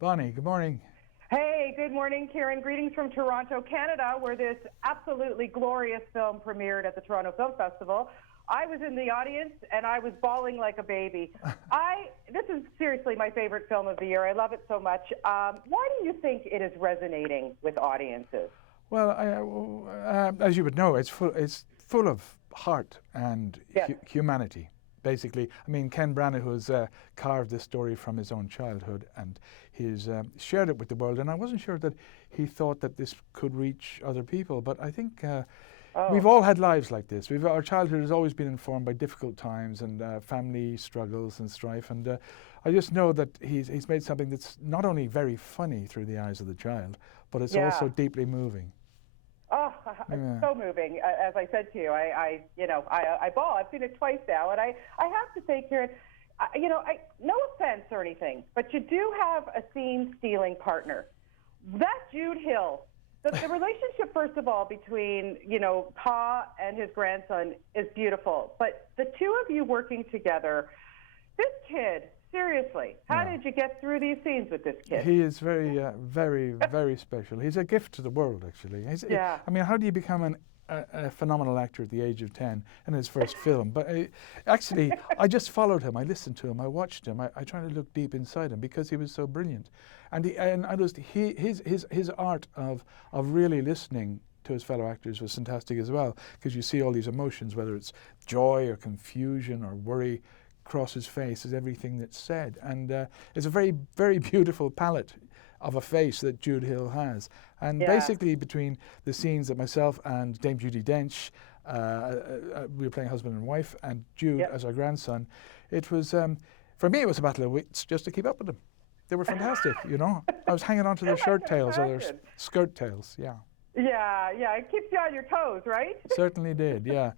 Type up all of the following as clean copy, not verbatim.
Bonnie, good morning. Hey, good morning, Ciarán. Greetings from Toronto, Canada, where this absolutely glorious film premiered at the Toronto Film Festival. I was in the audience and I was bawling like a baby. This is seriously my favorite film of the year. I love it so much. Why do you think it is resonating with audiences? Well, as you would know, it's full of heart and Yes. humanity. Basically, I mean, Ken Branagh has carved this story from his own childhood, and he's shared it with the world. And I wasn't sure that he thought that this could reach other people, but I think we've all had lives like this. Our childhood has always been informed by difficult times and family struggles and strife. And I just know that he's made something that's not only very funny through the eyes of the child, but it's also deeply moving. Oh, it's so moving. As I said to you, I bawl. I've seen it twice now, and I have to say, Ciarán, no offense or anything, but you do have a scene-stealing partner. That Jude Hill, the relationship, first of all, between Pa and his grandson is beautiful. But the two of you working together, this kid. Seriously, how did you get through these scenes with this kid? He is very, very special. He's a gift to the world, actually. I mean, how do you become a phenomenal actor at the age of 10 in his first film? But actually, I just followed him. I listened to him. I watched him. I tried to look deep inside him because he was so brilliant. And his art of really listening to his fellow actors was fantastic as well, because you see all these emotions, whether it's joy or confusion or worry, across his face is everything that's said, and it's a very, very beautiful palette of a face that Jude Hill has. And basically, between the scenes that myself and Dame Judi Dench, we were playing husband and wife, and Jude as our grandson, it was for me it was a battle of wits just to keep up with them. They were fantastic, I was hanging on to their shirt tails or their skirt tails. Yeah, it keeps you on your toes, right? Certainly did, yeah.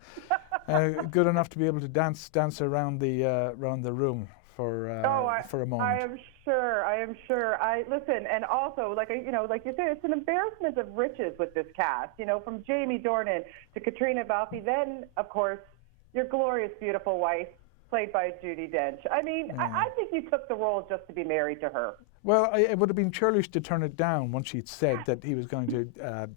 Good enough to be able to dance around the room for a moment. I am sure. Listen, and also, like you said, it's an embarrassment of riches with this cast. From Jamie Dornan to Katrina Balfe, then of course your glorious, beautiful wife, played by Judi Dench. I mean, I think you took the role just to be married to her. Well, it would have been churlish to turn it down once she'd said that he was going to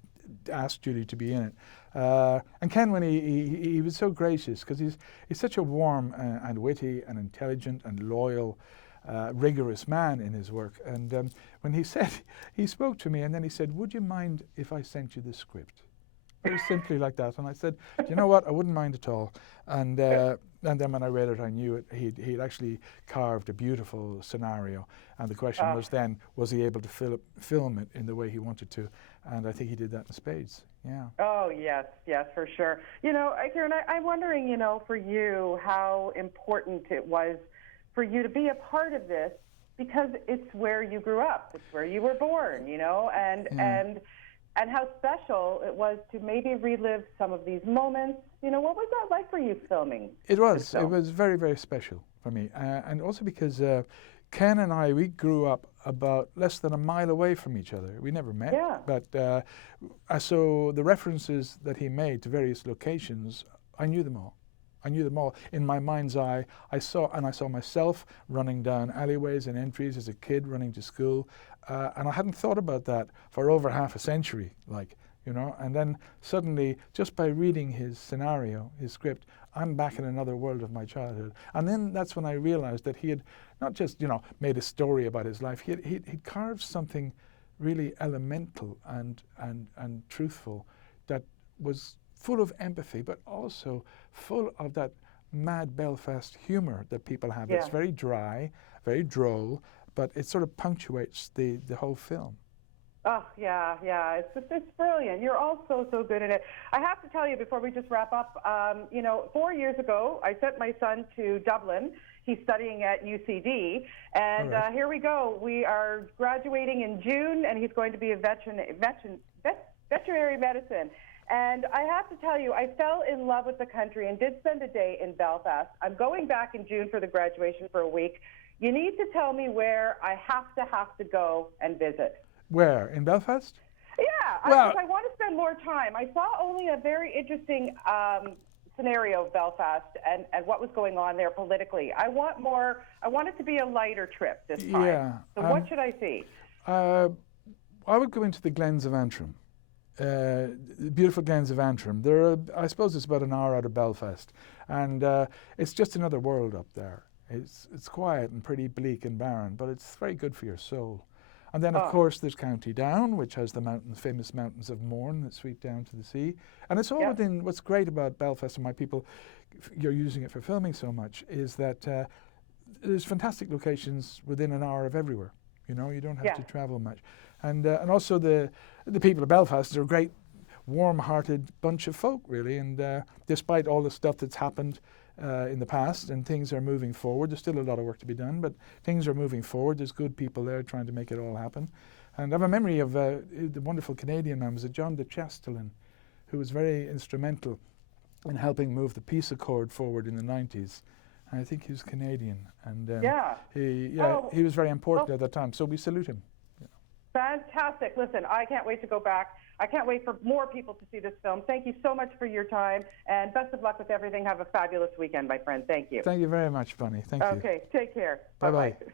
ask Judy to be in it. And Ken, when he was so gracious, because he's such a warm and witty and intelligent and loyal, rigorous man in his work. And when he spoke to me, and then he said, "Would you mind if I sent you the script?" Very simply like that. And I said, "You know what? I wouldn't mind at all." And then when I read it, I knew it. He'd actually carved a beautiful scenario. And the question was then, was he able to film it in the way he wanted to? And I think he did that in spades. Yeah. Oh, yes, for sure. Ciarán, I'm wondering, for you, how important it was for you to be a part of this, because it's where you grew up. It's where you were born, and how special it was to maybe relive some of these moments. What was that like for you filming? It was very, very special for me. And also because Ken and we grew up about less than a mile away from each other. We never met. Yeah. But so the references that he made to various locations, I knew them all. In my mind's eye. I saw myself running down alleyways and entries as a kid running to school. And I hadn't thought about that for over half a century, and then suddenly, just by reading his scenario, his script, I'm back in another world of my childhood. And then that's when I realized that he had not just, made a story about his life, he'd carved something really elemental and truthful that was full of empathy, but also full of that mad Belfast humor that people have. Yeah. It's very dry, very droll, but it sort of punctuates the whole film. Oh, yeah. It's brilliant. You're all so good at it. I have to tell you before we just wrap up, 4 years ago, I sent my son to Dublin. He's studying at UCD. And here we go. We are graduating in June, and he's going to be a veterinary medicine. And I have to tell you, I fell in love with the country and did spend a day in Belfast. I'm going back in June for the graduation for a week. You need to tell me where I have to go and visit. Where? In Belfast? Yeah, well, I want to spend more time. I saw only a very interesting scenario of Belfast and what was going on there politically. I want it to be a lighter trip this time. Yeah. So what should I see? I would go into the Glens of Antrim. The beautiful Glens of Antrim. I suppose it's about an hour out of Belfast, and it's just another world up there. It's quiet and pretty bleak and barren, but it's very good for your soul. And then, of course, there's County Down, which has the famous mountains of Mourne that sweep down to the sea. And it's all within. What's great about Belfast, and why you're using it for filming so much, is that there's fantastic locations within an hour of everywhere. You know, you don't have to travel much. And also the people of Belfast are a great, warm-hearted bunch of folk, really. And despite all the stuff that's happened in the past, and things are moving forward. There's still a lot of work to be done, but things are moving forward. There's good people there trying to make it all happen. And I have a memory of the wonderful Canadian man, was it John de Chastelain, who was very instrumental in helping move the peace accord forward in the 90s. And I think he was Canadian, and he was very important at that time. So we salute him. Fantastic. Listen, I can't wait to go back. I can't wait for more people to see this film. Thank you so much for your time, and best of luck with everything. Have a fabulous weekend, my friend. Thank you. Thank you very much, Bunny. Thank you. Okay, take care. Bye-bye. Bye-bye.